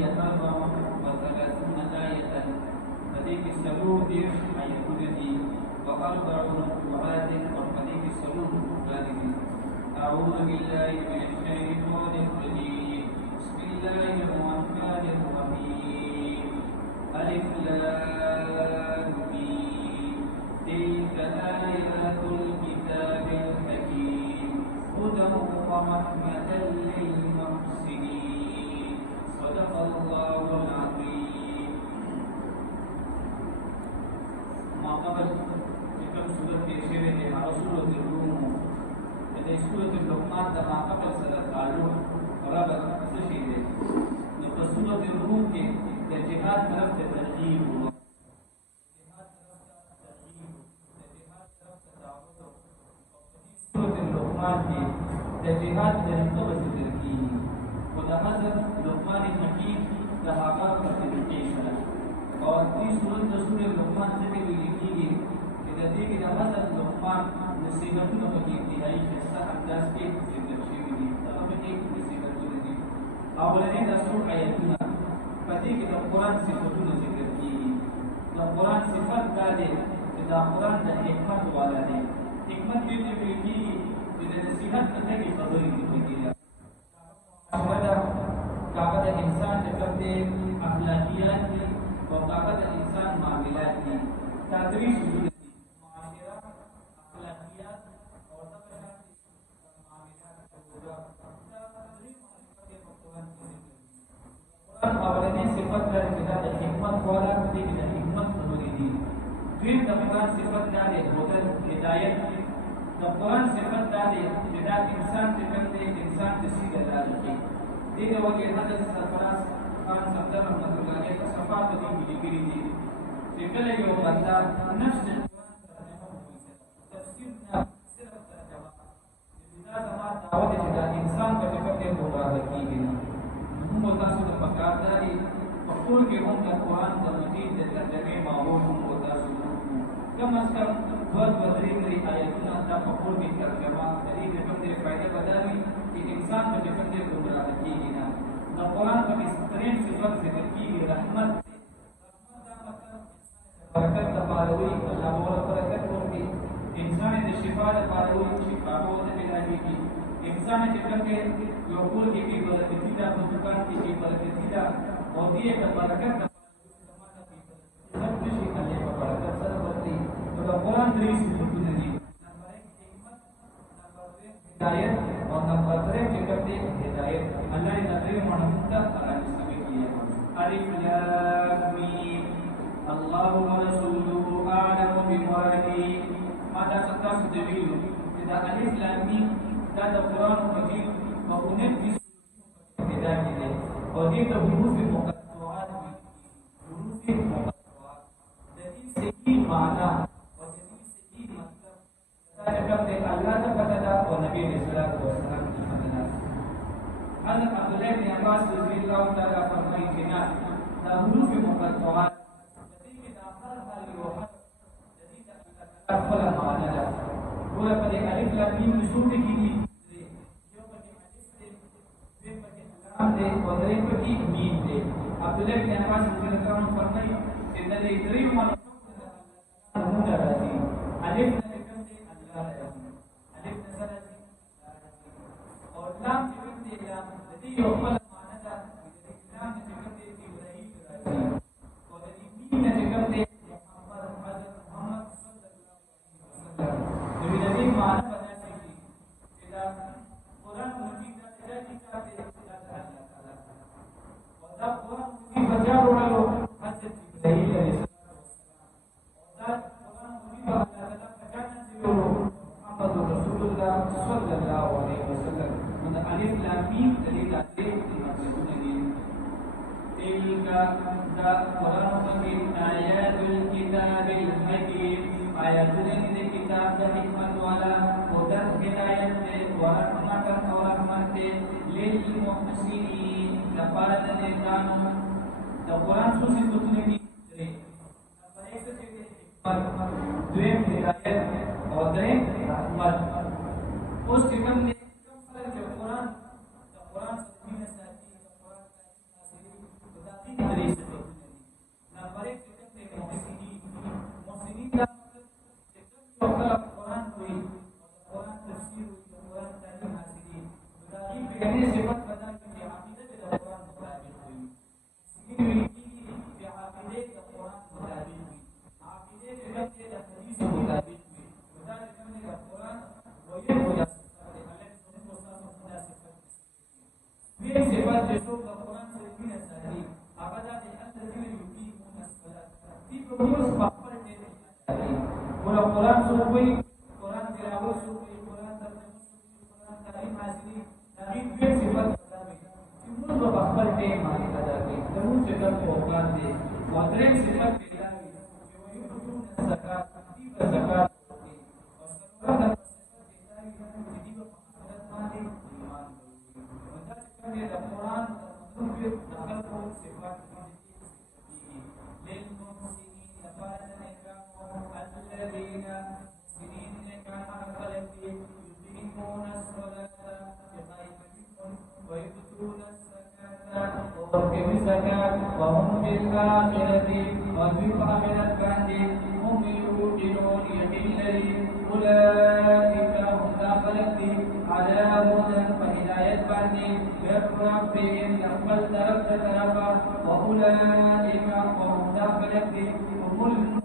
وهي 34 آية فديك السلوك دير آية وأربع ركوعات وفديك السلوك ذلك. أعوذ بالله من الشيطان الرجيم. بسم الله الرحمن الرحيم. ألف لام ميم. تلك آيات الكتاب الحكيم هدى ورحمة للمحسنين. صدق الله العظيم. ما قبل كم سورة شيرين على سورة الروم. هذه سورة اللقمان ما قبل سورة تعلق ربط سشيرين. نقول سورة الروم के जहाद तरफ से तरजीह हुआ. سورة اللقمان के जहाद तरीक़ों से ज़िक्र की. खुदा हज़रत लुक़मान हकीम सहाबा का तरीक़े शरा. और इस सूरत लुक़मान से भी लिखी गई कि नतीजे का हज़रत लुक़मान नसीहतों का इंतहाई हिस्सा अंदाज़ के ज़िक्र की. तब एक नसीहत दी. अवलने दस्तूर आयतुना पति के कुरान सिफतों ज़िक्र की. कुरान सिफत का दे कि कुरान द हिकमत वाला है. हिकमत भी की नसीहत करने की खबर की है. कागज इंसान करते अखलाकियात की और कागज इंसान मामलात की तदरीस माशरा अखलाकियात और कुरान अवलने सिफत कर किताब हिकमत वाला की हिकमत समझी दी. फिर कुरान सिफत दार होटल हिदायत कुरान सिफत दार हिदायत इंसान से करते इंसान से सीधा डालते. دې وجه حضرت سرفراز خان صدر رحمت الله علیه صفات دې لیکلي دي چې کله یو بنده نفس تفسیر نه صرف ترجمه دا زموږ دعوت چې دا انسان په فکر کې ګمراه کیږي. موږ تاسو ته پکار دی په ټول کې هم د قرآن د مجید د ترجمه ماحول هم تاسو کم از کم دوه درې آیتونه دا په ټول کې ترجمه دې د کوم ډېر فائدہ بدلوي कि इंसान को जब तक गुमराह किएगी ना तो कुरान का बेहतरीन सिफत जिक्र की रहमत. बरकत का पालवी अल्लाह वाला बरकत होगी. इंसान ने शिफा का पालवी शिफा को मिलाएगी की. इंसान जब तक लोगों की बरकत दिला दुकान की बरकत दिला और दिए का बरकत का सब कुछ अल्लाह का बरकत सर बदली. तो कुरान दरी सिफत नहीं. नंबर 1 हिकमत, नंबर 2 हिदायत और नंबर 3 करते हिदायत. अल्लाह ने नबी मोहम्मद अलैहि किया. अलिफ लाम मीम. अल्लाहु व रसूलुहु अअलम बिमुरादी. मादा सत्ता दलील इदा अलिफ लाम मीम दा कुरान मजीद और उन्हें जिस हिदायत की है और ये तो हुरूफ मुक़द्दरात में हुरूफ मुक़द्दरात जदी सही माना और जदी सही मतलब करते अल्लाह का पता और नबी सल्लल्लाहु अलैहि वसल्लम की मदद. हज़रत अब्दुल्लाह इब्न अब्बास रज़ियल्लाहु तआला फरमाई कि ना हुरूफ मुक़द्दरात जदी के दाखिल हाल रोहा जदी अल्लाह ताला माना है पूरा पर अलिफ लाम मीम शुरू की थी जो पर अलिफ से वे पर लाम दे और रे पर की मीम दे. अब्दुल्लाह इब्न अब्बास रज़ियल्लाहु अन्हु फरमाई कि नले इतरी माना मुदा राजी अलिफ लाम जिक्र लाम यदि युक्मल मानता लाम जिक्र इब्राहिम राजी और यदि मीम जिक्र मोहम्मद हज़रत मोहम्मद सल्लल्लाहु अलैहि वसल्लम नबी नबी मान बना सकी इदा कुरान मजीद का किताब है अल्लाह ताला और दा कुरान मजीद बचा रोड़ा लो हज़रत इब्राहिम अलैहि सलाम और दा कुरान मजीद अल्लाह ताला बचाना चाहिए मोहम्मद रसूलुल्लाह सल्लल्लाहु अलैहि वसल्लम. अलिफ लाम मीम दलील आते मकसूद है. तिलका दा कुरान मजीद आयातुल किताबिल हकीम. आयातुल किताब का हिकमत वाला हुदन हिदायत से व रहमतन और रहमत से लिल मुहसिनीन. नफरत निजाम दा कुरान सुसी कुतने की नंबर 1 से हिकमत, 2 हिदायत और 3 रहमत. उस किताब ने Quran terus baper deh. Kalau Quran suruh Quran tilawah suruh Quran terjemah suruh Quran talim asli dari dua sifat kami. Cuma baper deh mari kita lagi. Terus cakap Quran deh. Wadreng sifat beda. Yo zakat, tiba zakat. Orang وهم بالآخرة وبالآخرة كان هم يوقنون يقين أولئك هم داخلت على هدى وهداية بني بربهم نقبل ترك ترفا وأولئك هم داخلت هم